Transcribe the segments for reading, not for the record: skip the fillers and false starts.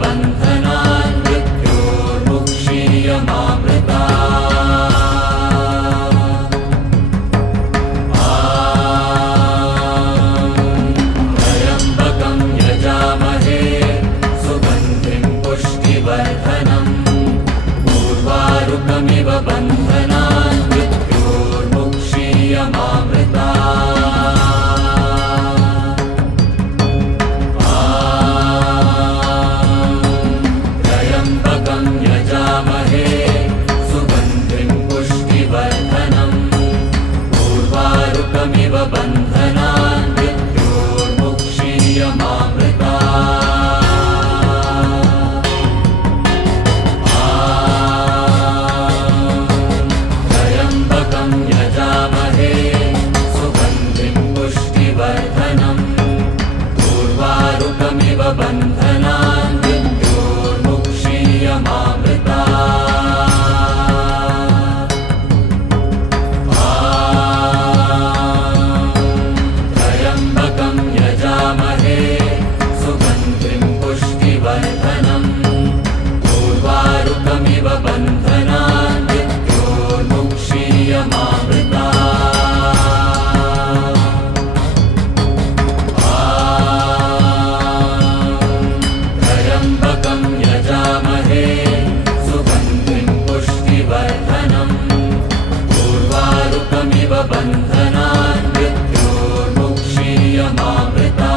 बन्धनान् मृत्योर्मुक्षीयमामृता त्र्यम्बकं यजामहे सुगन्धिं पुष्टिवर्धनम् उर्वारुकमिव बन्धनान् मृत्योर्मुक्षीयमामृता बन्धनान् मृत्योर्मुक्षीयमामृता त्र्यम्बकं यजामहे सुगन्धिं पुष्टिवर्धनम् उर्वारुकमिव बन्धनान् मृत्योर्मुक्षीयमामृता बन्धनान् मृत्योर्मुक्षीयमामृता त्र्यम्बकं यजामहे सुगन्धिं पुष्टिवर्धनम् उर्वारुकमिव बन्धनान् मृत्योर्मुक्षीयमामृता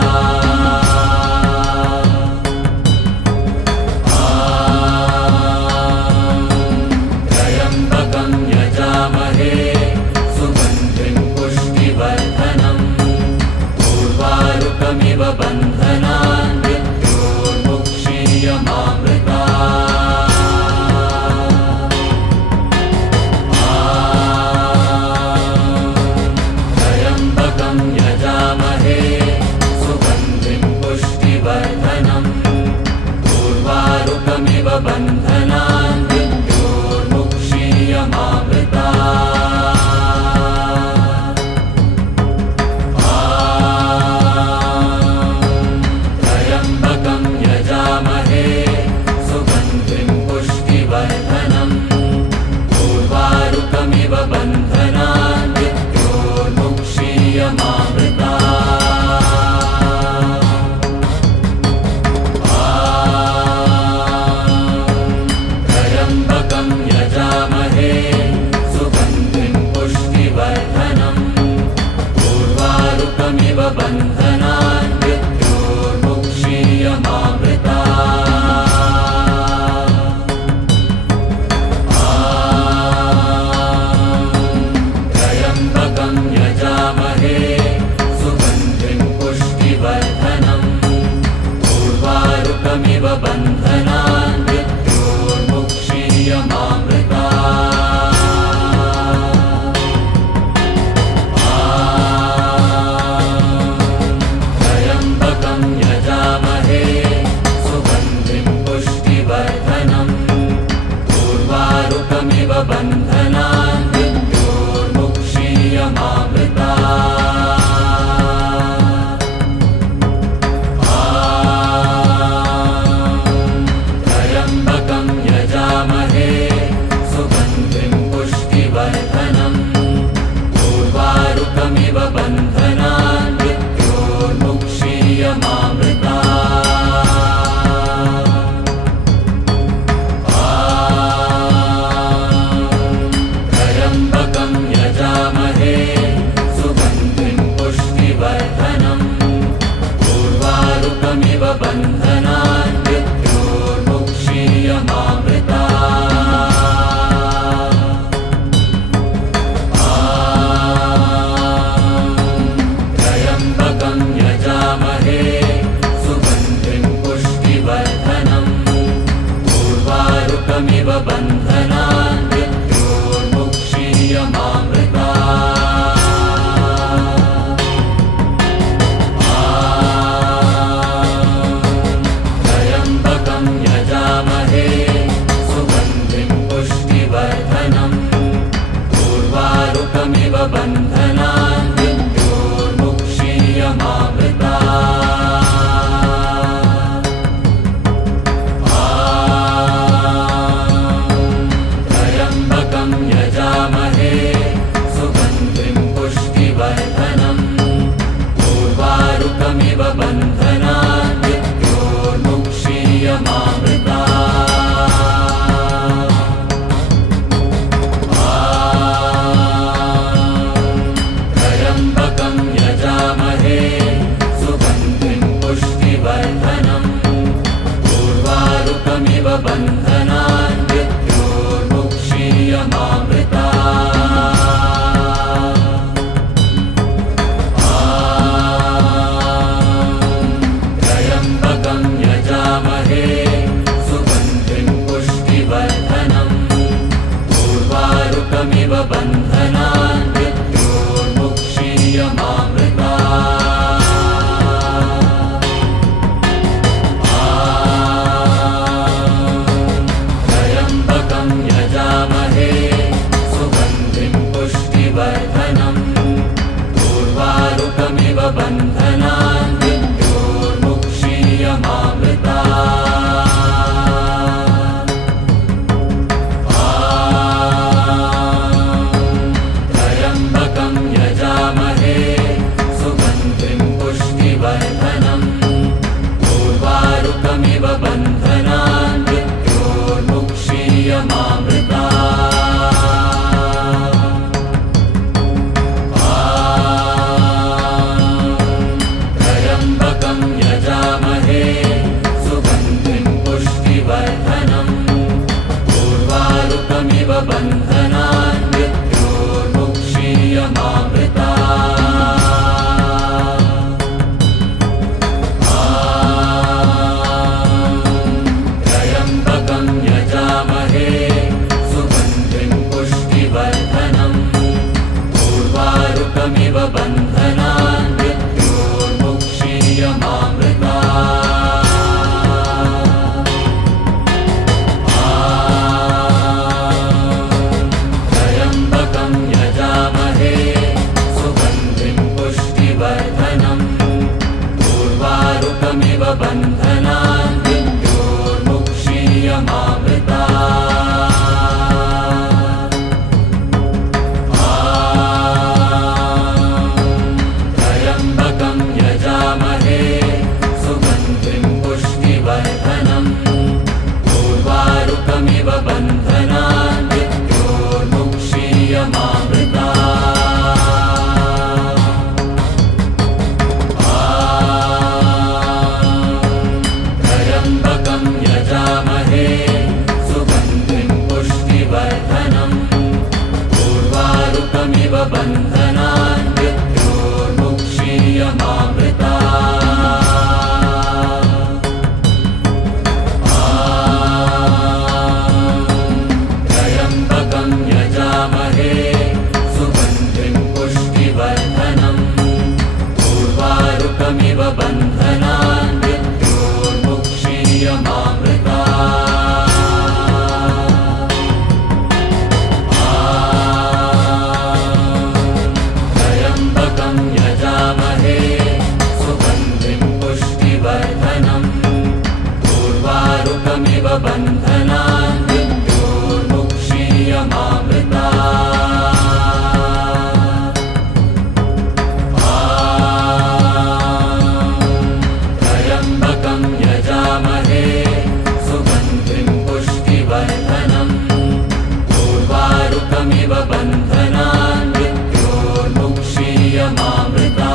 बन्धनान् मृत्योर्मुक्षीयमामृता त्र्यम्बकं यजामहे सुगन्धिं पुष्टिवर्धनम् उर्वारुकमिव बन्धनान् मृत्योर्मुक्षीयमामृता बन्धनान् मृत्योर्मुक्षीयमामृता त्र्यम्बकं यजामहे सुगन्धिं पुष्टिवर्धनम् उर्वारुकमिव बन्धनान् मृत्योर्मुक्षीयमामृता उर्वारुकमिव बन्धनान् मृत्योर्मुक्षीयमामृता त्र्यम्बकं यजामहे सुगन्धिं पुष्टिवर्धनम् उर्वारुकमिव बन्धनान् मृत्योर्मुक्षीयमामृता बन्धनान् मृत्योर्मुक्षीयमामृता त्र्यम्बकं यजामहे सुगन्धिं पुष्टिवर्धनम् उर्वारुकमिव बन्धनान् मृत्योर्मुक्षीयमामृता बन्धनान् मृत्योर्मुक्षीयमामृता त्र्यम्बकं यजामहे सुगन्धिं पुष्टिवर्धनम् उर्वारुकमिव बन्धनान् मृत्योर्मुक्षीयमामृता उर्वारुकमिव बन्धनान् मृत्योर्मुक्षीयमामृता त्र्यम्बकं यजामहे सुगन्धिं पुष्टिवर्धनम् उर्वारुकमिव बन्धनान् मृत्योर्मुक्षीयमामृता त्र्यम्बकं यजामहे सुगन्धिं पुष्टिवर्धनम् उर्वारुकमिव बन्धनान् मृत्योर्मुक्षीयमामृता त्र्यम्बकं यजामहे सुगन्धिं पुष्टिवर्धनम् उर्वारुकमिव बन्धनान् मृत्योर्मुक्षीयमामृता त्र्यम्बकं यजामहे सुगन्धिं पुष्टिवर्धनम् उर्वारुकमिव बन्धनान् मृत्योर्मुक्षीयमामृता त्र्यम्बकं यजामहे सुगन्धिं पुष्टिवर्धनम् उर्वारुकमिव बन्धनान् मृत्योर्मुक्षीयमामृता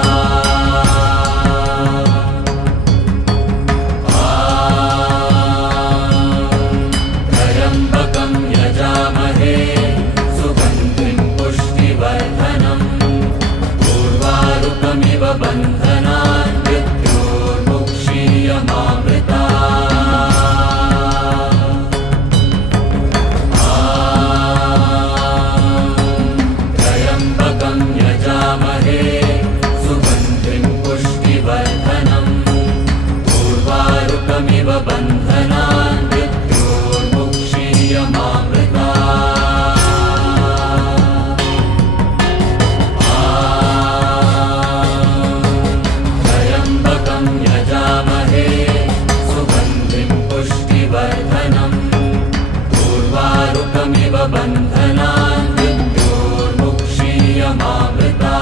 त्र्यम्बकं यजामहे सुगन्धिं पुष्टिवर्धनम् उर्वारुकमिव बन्धनान् मृत्योर्मुक्षीयमामृता त्र्यम्बकं यजामहे सुगन्धिं पुष्टिवर्धनम् उर्वारुकमिव बन्धनान् मृत्योर्मुक्षीयमामृता त्र्यम्बकं यजामहे सुगन्धिं पुष्टिवर्धनम् उर्वारुकमिव बन्धनान् मृत्योर्मुक्षीयमामृता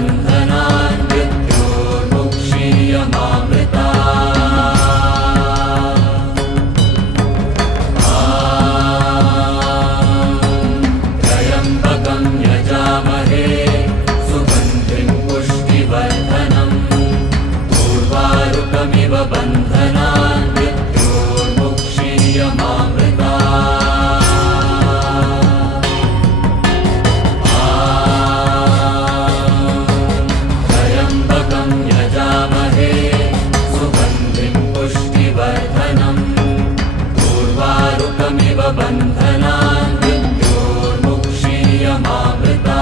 बन्धनान् मृत्योर्मुक्षीयमामृता त्र्यम्बकं यजामहे सुगन्धिं पुष्टिवर्धनम् उर्वारुकमिव बन्धनान् मृत्योर्मुक्षीयमामृता त्र्यम्बकं यजामहे सुगन्धिं पुष्टिवर्धनम् उर्वारुकमिव बन्धनान् मृत्योर्मुक्षीयमामृता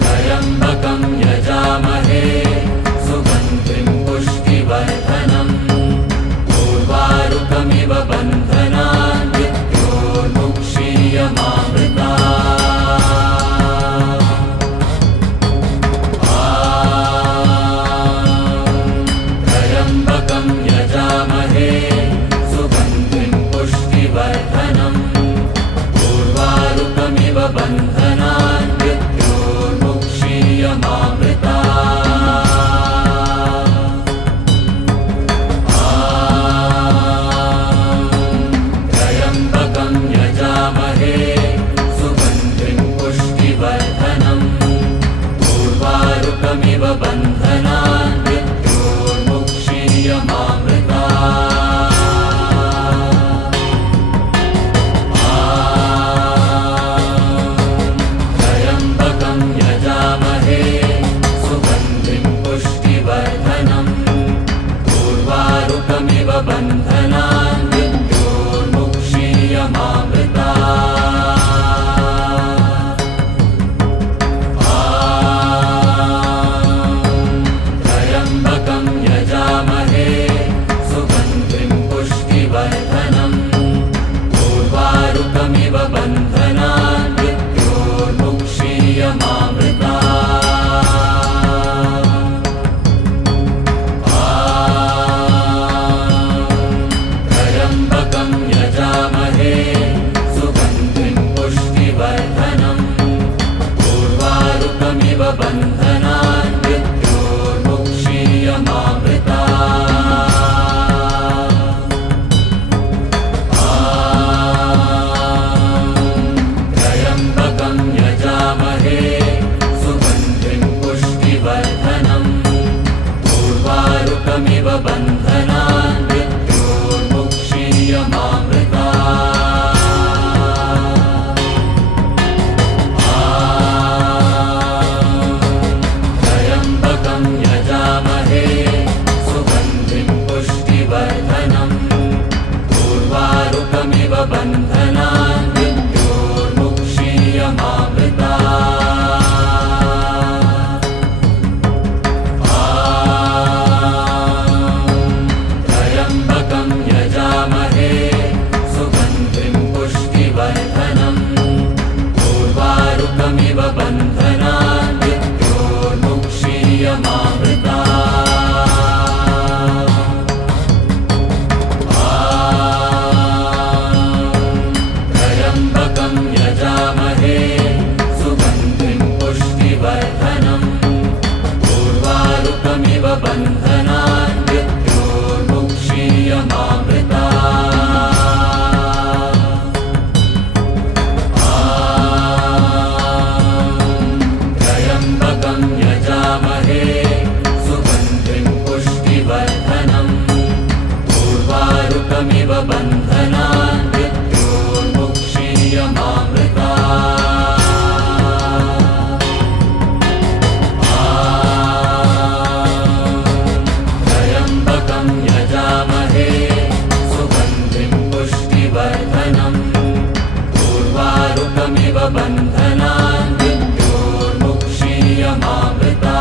त्र्यम्बकं यजामहे सुगन्धिं पुष्टिवर्धनम् उर्वारुकमिव बन्धनान् मृत्योर्मुक्षीयमामृता त्र्यम्बकं यजामहे सुगन्धिं पुष्टिवर्धनम् उर्वारुकमिव बन्धनान् मृत्योर्मुक्षीयमामृता त्र्यम्बकं यजामहे सुगन्धिं पुष्टिवर्धनम् उर्वारुकमिव बन्धनान् मृत्योर्मुक्षीयमामृता त्र्यम्बकं यजामहे सुगन्धिं पुष्टिवर्धनम् उर्वारुकमिव बन्धनान् मृत्योर्मुक्षीयमामृता त्र्यम्बकं यजामहे सुगन्धिं पुष्टिवर्धनम् उर्वारुकमिव बन्धनान् मृत्योर्मुक्षीयमामृता त्र्यम्बकं यजामहे सुगन्धिं पुष्टिवर्धनम् उर्वारुकमिव बन्धनान् मृत्योर्मुक्षीयमामृता त्र्यम्बकं यजामहे सुगन्धिं पुष्टिवर्धनम् उर्वारुकमिव बन्धनान् मृत्योर्मुक्षीयमामृता त्र्यम्बकं यजामहे सुगन्धिं पुष्टिवर्धनम् उर्वारुकमिव बन्धनान् मृत्योर्मुक्षीयमामृता त्र्यम्बकं यजामहे सुगन्धिं पुष्टिवर्धनम् उर्वारुकमिव बन्धनान् मृत्योर्मुक्षीयमामृता त्र्यम्बकं यजामहे सुगन्धिं पुष्टिवर्धनम् उर्वारुकमिव बन्धनान् मृत्योर्मुक्षीयमामृता त्र्यम्बकं यजामहे सुगन्धिं पुष्टिवर्धनम् उर्वारुकमिव बन्धनान् मृत्योर्मुक्षीयमामृता त्र्यम्बकं यजामहे सुगन्धिं पुष्टिवर्धनम् उर्वारुकमिव बन्धनान् मृत्योर्मुक्षीयमामृता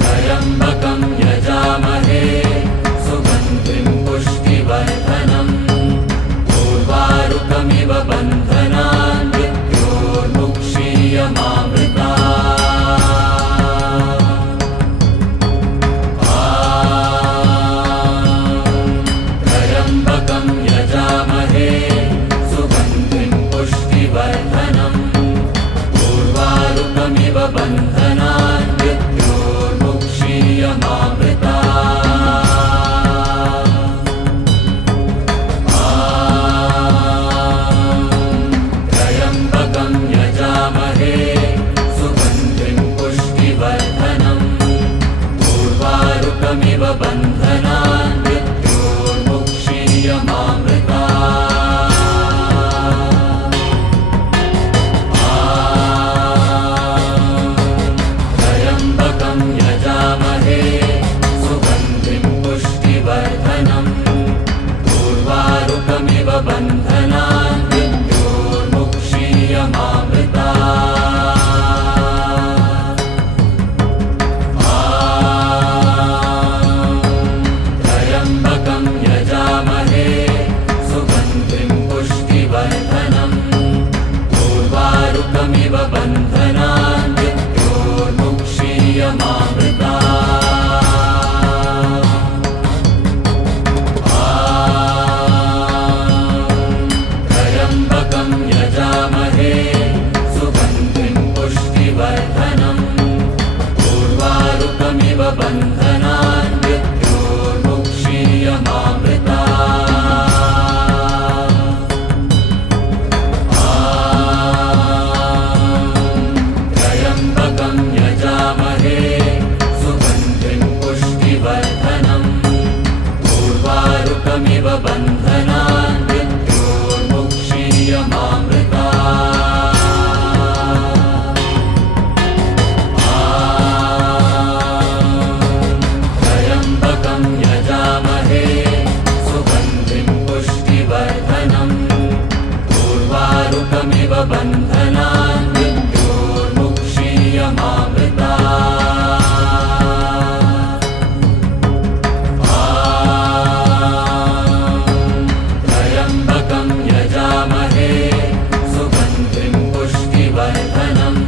त्र्यम्बकं यजामहे सुगन्धिं पुष्टिवर्धनम् उर्वारुकमिव बन्धनान् मृत्योर्मुक्षीयमामृता उर्वारुकमिव बन्धनान् मृत्योर्मुक्षीयमामृतात् त्र्यम्बकं यजामहे सुगन्धिं पुष्टिवर्धनम् उर्वारुकमिव बन्धनान् त्र्यम्बकं यजामहे सुगन्धिं पुष्टिवर्धनम् उर्वारुकमिव बन्धनान् मृत्योर्मुक्षीयमामृतात् त्र्यम्बकं यजामहे सुगन्धिं पुष्टिवर्धनम् उर्वारुकमिव बन्धनान् त्र्यम्बकं यजामहे सुगन्धिं पुष्टिवर्धनम् उर्वारुकमिव बन्धनान् त्र्यम्बकं यजामहे सुगन्धिं पुष्टिवर्धनम् उर्वारुकमिव बन्धनान् त्र्यम्बकं यजामहे सुगन्धिं पुष्टिवर्धनम्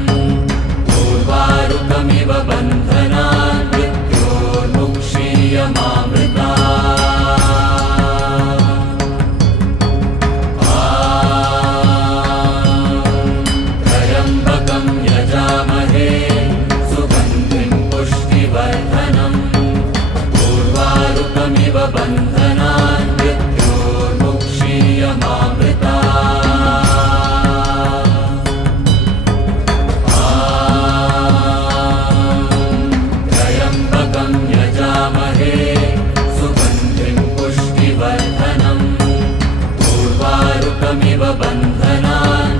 उर्वारुकमिव बन्धनान् त्र्यम्बकं यजामहे सुगन्धिं पुष्टिवर्धनम् उर्वारुकमिव बन्धनान् त्र्यम्बकं यजामहे सुगन्धिं पुष्टिवर्धनम् उर्वारुकमिव बन्धनान्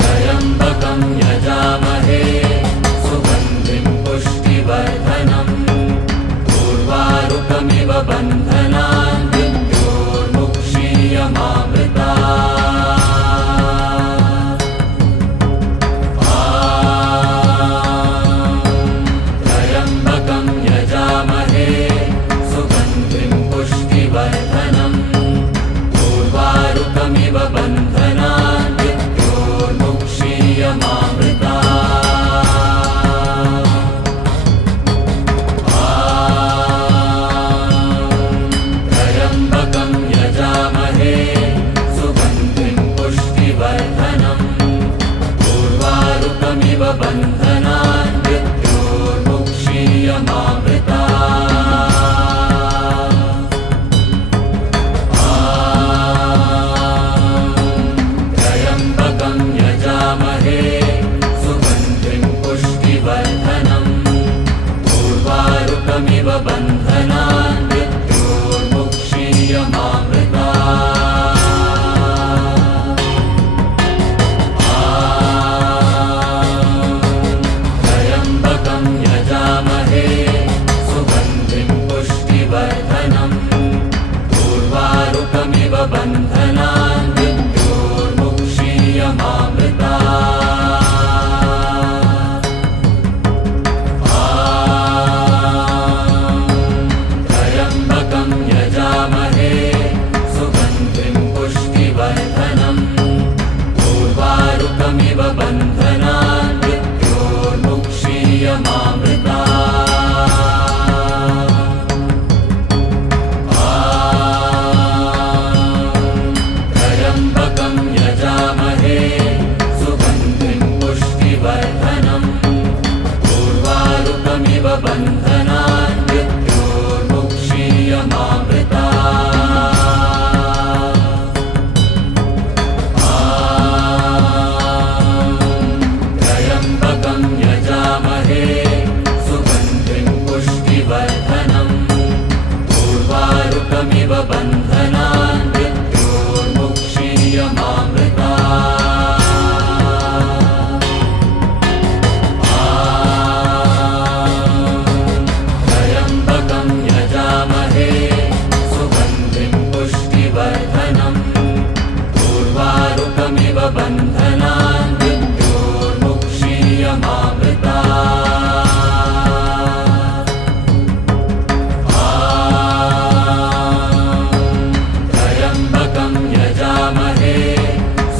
त्र्यम्बकं यजामहे सुगन्धिं पुष्टिवर्धनम् उर्वारुकमिव बन्धनान् मृत्योर्मुक्षीयमामृतात्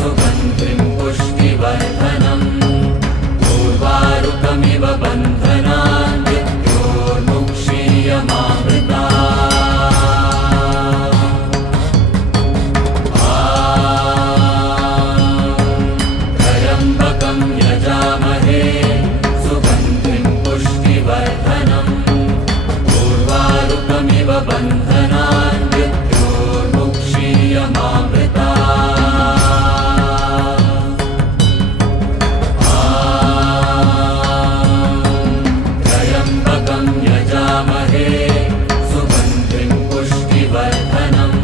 सुगन्धिं पुष्टिवर्धनम् उर्वारुकमिव बन्धनान् मृत्योर्मुक्षीयमामृता त्र्यम्बकं यजामहे सुगन्धिं पुष्टिवर्धनम् उर्वारुकमिव बन्धनान् मृत्योर्मुक्षीयमामृता त्र्यम्बकं यजामहे सुगन्धिं पुष्टिवर्धनम्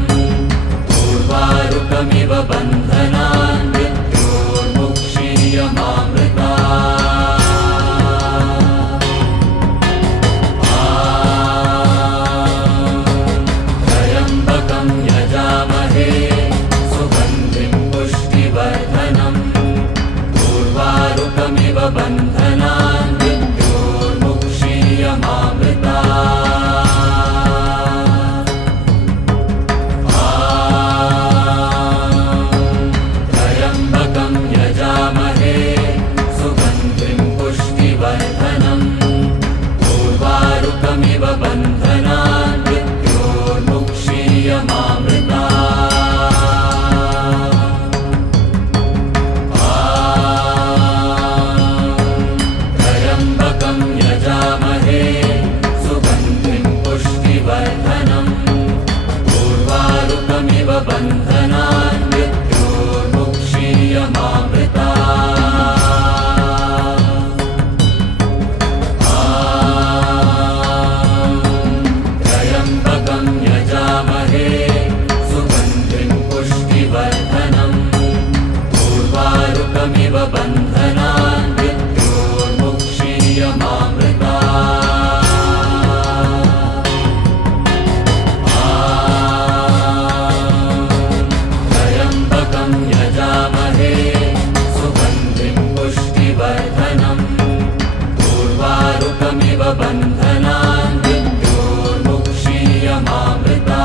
उर्वारुकमिव बन्धनान् मृत्योर्मुक्षीयमामृता त्र्यम्बकं यजामहे सुगन्धिं पुष्टिवर्धनम् उर्वारुकमिव बन्धनान् मृत्योर्मुक्षीयमामृता त्र्यम्बकं यजामहे सुगन्धिं पुष्टिवर्धनम् उर्वारुकमिव बन्धनान् मृत्योर्मुक्षीयमामृता त्र्यम्बकं यजामहे सुगन्धिं पुष्टिवर्धनम् उर्वारुकमिव बन्धनान् मृत्योर्मुक्षीयमामृता त्र्यम्बकं यजामहे सुगन्धिं पुष्टिवर्धनम् उर्वारुकमिव बन्धनान् मृत्योर्मुक्षीयमामृता त्र्यम्बकं यजामहे सुगन्धिं पुष्टिवर्धनम् उर्वारुकमिव बन्धनान् मृत्योर्मुक्षीयमामृता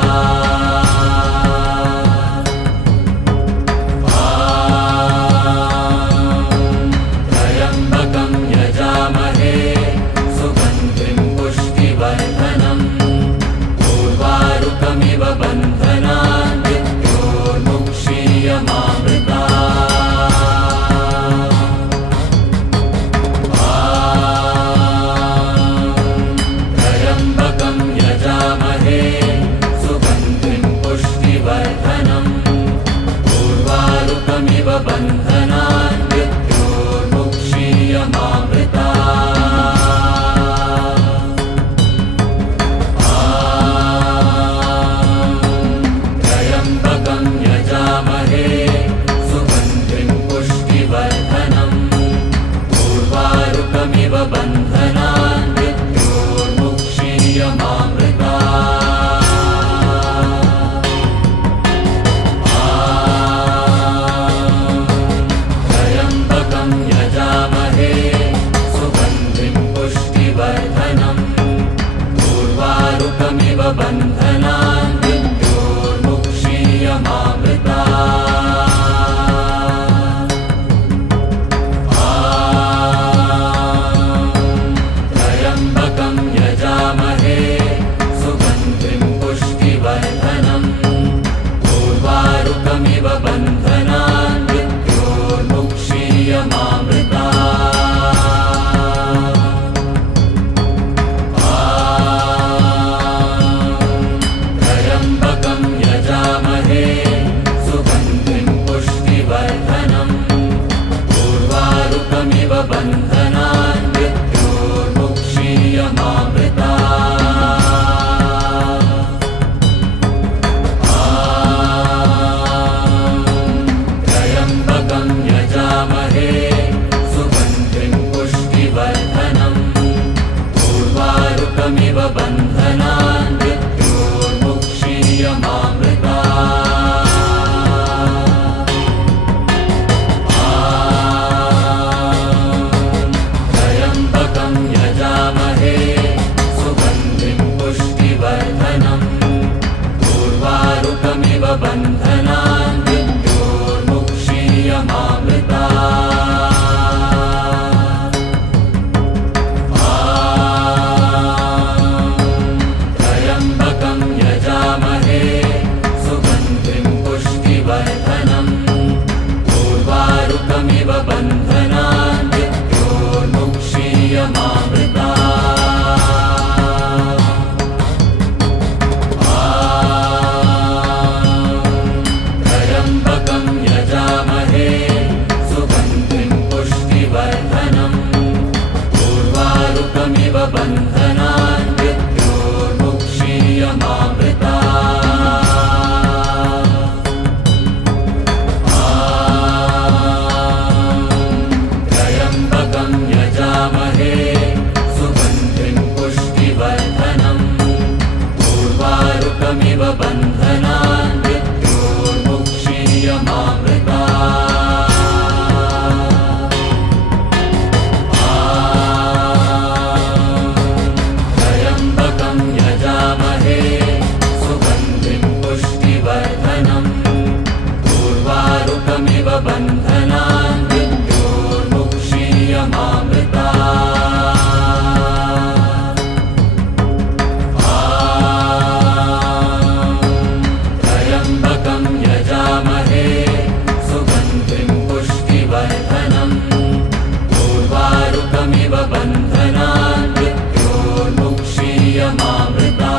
उर्वारुकमिव बन्धनान् मृत्योर्मुक्षीयमामृता त्र्यम्बकं यजामहे सुगन्धिं पुष्टिवर्धनम् उर्वारुकमिव बन्धनान् मृत्योर्मुक्षीयमामृता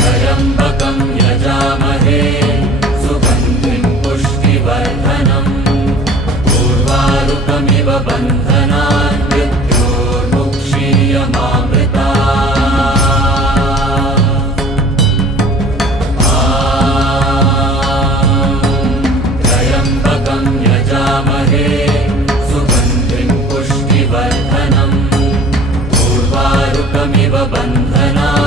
त्र्यम्बकं यजामहे सुगन्धिं पुष्टिवर्धनम् उर्वारुकमिव बन्धनान् मृत्योर्मुक्षीयमामृता त्र्यम्बकं यजामहे सुगन्धिं पुष्टिवर्धनम् उर्वारुकमिव बन्धनान्